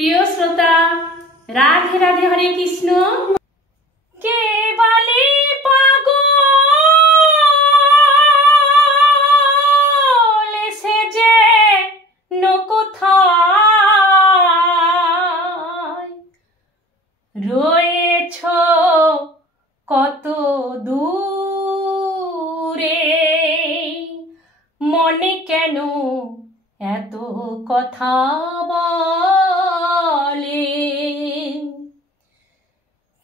প্রিয় শ্রোতা, রাধে রাধে, হরে কৃষ্ণ। কে বলে পাগল সে যে কোথায় রয়েছ কত দূরে, মনে কেন এত কথা বলে?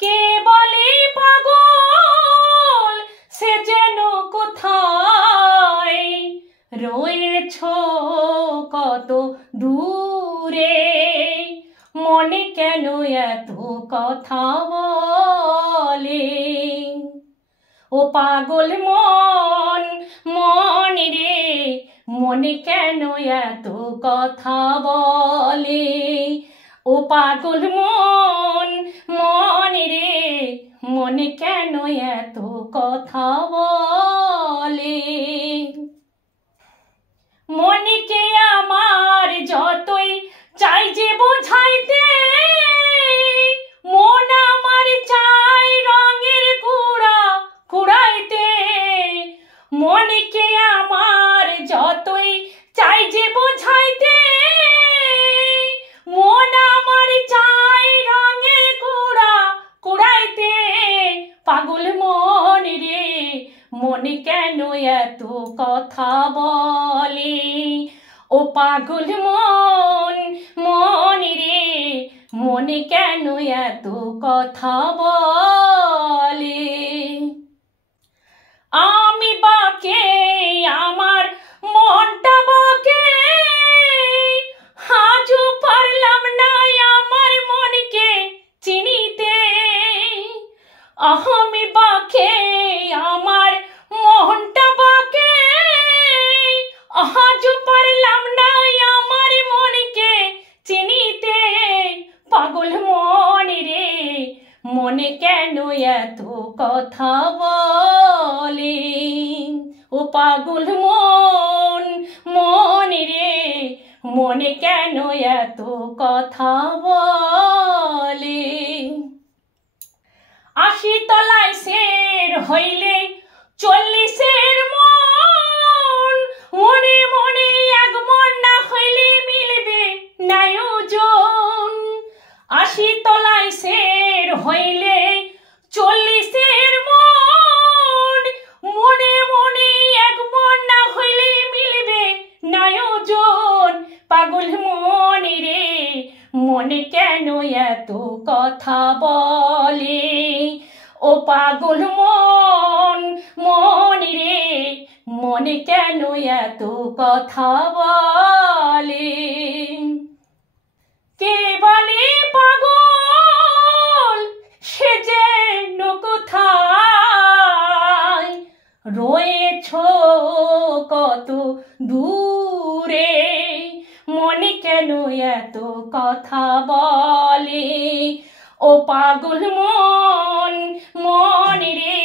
কে বলে পাগল সে যেন কোথায় রয়েছ কত দূরে, মনে কেন এত কথা বলে? ও পাগল মন, মন রে, মনে কেন এত কথা বলে? ও পাগল মন, মন রে, মনে কেন এত কথা বলে? মনকে আমার যতই চাই যে বোঝাইতে, মন আমার চাই রঙের কুড়া কুড়াইতে। মনকে আমার যতই চাই যে বোঝাইতে, মন আমার চাই রঙের কুড়া কুড়াইতে। পাগল মন রে, মনে কেন এত কথা বলে? ও পাগল মন, মন রে, মনে কেন এত কথা বলে? আমি বাকে, আমার মনটা বাকে, আজও পারলাম না আমার মনকে চিনিতে। আমি বাকে, আমার মনটা বাকে, আজও পারলাম না আমার মনকে চিনিতে। পাগল মন রে, মনে কেন এত কথা বলে? ও পাগল মন, মন রে, মনে কেন এত কথা বলে? ৮০ তলায় শের হইলে ৪০-এর মন, মনে মনে এক মন না হইলে মিলবে না ওজন। ৮০ তলায় শের হইলে ৪০-এর মন, মনে মনে এক মন না হইলে মিলবে না ওজন। পাগল মন রে, মনে কেন এত কথা বলে? ও পাগল মন, মন রে, মনে কেন এত কথা বলে? কে বলে পাগল সে যেন কোথায় রয়েছ কত দূরে, মনে কেন এত কথা বলে? ও পাগল মন, মন রে,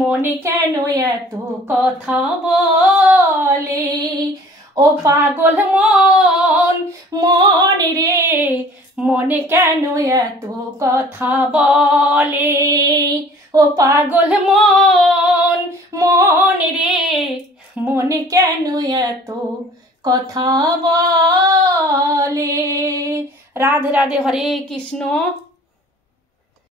মনে কেন এত কথা বলে? ও পাগল মন, মন রে, মনে কেন এত কথা বলে? ও পাগল মন, মন রে, মনে কেন এত কথা বলে? রাধে রাধে, হরে কৃষ্ণ।